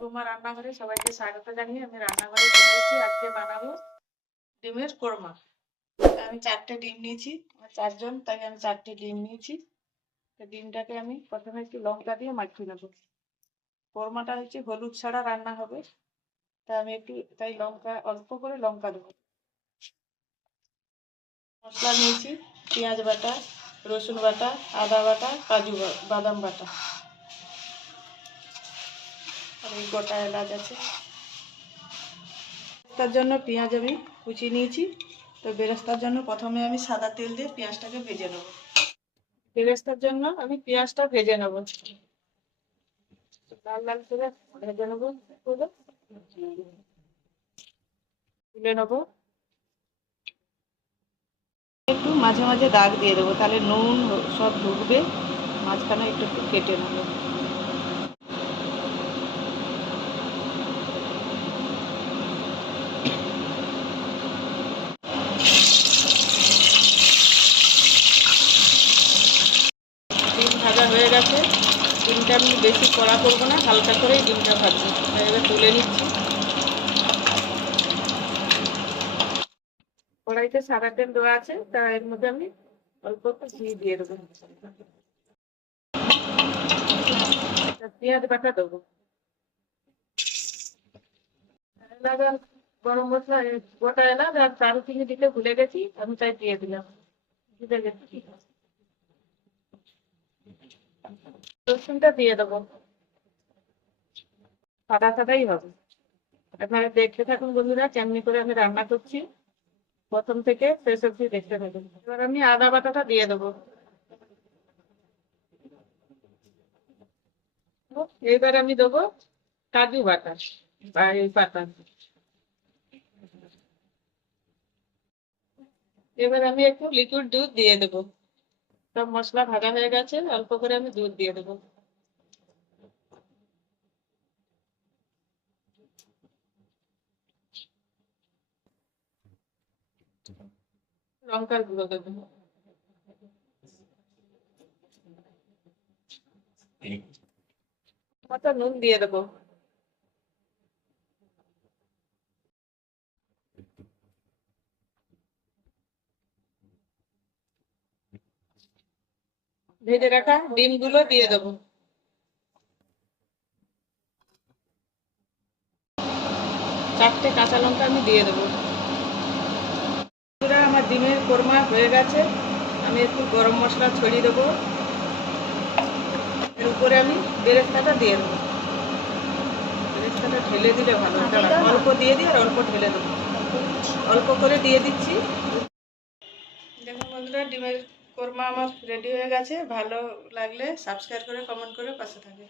বৌমা রান্নাঘরে সবাইকে স্বাগত জানিয়ে আমি রান্নাঘরে চলে এসেছি। আজকে বানাবো ডিমের কোরমা। আমি 4টে ডিম নিয়েছি, আমার 4 জন, তাই আমি 4টে ডিম নিয়েছি। তো ডিমটাকে আমি প্রথমে একটু লঙ্কা দিয়ে মাখিয়ে নেবো। কোরমাটা হচ্ছে হলুদ ছাড়া রান্না হবে, তাই লঙ্কা অল্প করে লঙ্কা দেবো। মশলা নিয়েছি পেঁয়াজ বাটা, রসুন বাটা, আদা বাটা, কাজু বাদাম বাটা, আর এই গোটা এলাচ আছে। তার জন্য পেঁয়াজ আমি কুচিয়ে নিয়েছি। তো বেরেস্তার জন্য প্রথমে আমি সাদা তেল দিয়ে পেঁয়াজটাকে ভেজে নেব। বেরেস্তার জন্য আমি পেঁয়াজটা ভেজে নেব, লাল লাল করে ভেজে নেবো। তুলে নেবো, একটু মাঝে মাঝে দাগ দিয়ে দেবো, তাহলে নুন সব ঢুকবে। মাঝখানে একটু একটু কেটে নেবো। ডিম ভাজা হয়ে গেছে। ডিমটা আমি বেশি কড়া করবো না, হালকা করেই ডিমটা ভাজবো। এবার তুলে নিচ্ছি। কড়াইতে সাদা তেল দেওয়া আছে, তা এর মধ্যে আমি অল্প একটু ঘি দিয়ে দেবো। পেঁয়াজ বাটা দেবো, এলাচ আর গরম মশলা, গোটা এলাচ আর দারুচিনি দিতে ভুলে গেছি, আমি তাই দিয়ে দিলাম। রসুনটা দিয়ে দেবো, সাদা সাদাই হবে। আপনারা দেখতে থাকুন বন্ধুরা, কেমনি করে আমি রান্না করছি, প্রথম থেকে শেষ অবধি দেখতে থাকুন। এবার আমি আদা বাটাটা দিয়ে দেবো। এবার আমি দেবো কাজু বাটা বা এই পাতা। এবার আমি একটু লিকুইড দুধ দিয়ে দেবো। সব মশলা ভাজা হয়ে গেছে, অল্প করে আমি দুধ দিয়ে দেবো। লঙ্কার গুঁড়ো দেবো, মতো নুন দিয়ে দেবো। ভেজে রাখা ডিমগুলো দিয়ে দেবো। 4টে কাঁচা লঙ্কা আমি দিয়ে দেবো। আমার ডিমের কোরমা হয়ে গেছে। আমি একটু গরম মশলা ছড়িয়ে দেবো, এর উপরে আমি বেরেস্তাটা দিয়ে দেবো। বেরেস্তাটা ঢেলে দিলে ভালো, অল্প দিয়ে দিই আর অল্প ঢেলে দেবো। অল্প করে দিয়ে দিচ্ছি। দেখুন বন্ধুরা, ডিমের কোরমা আমার রেডি হয়ে গেছে। ভালো লাগলে সাবস্ক্রাইব করে কমেন্ট করে পাশে থাকে।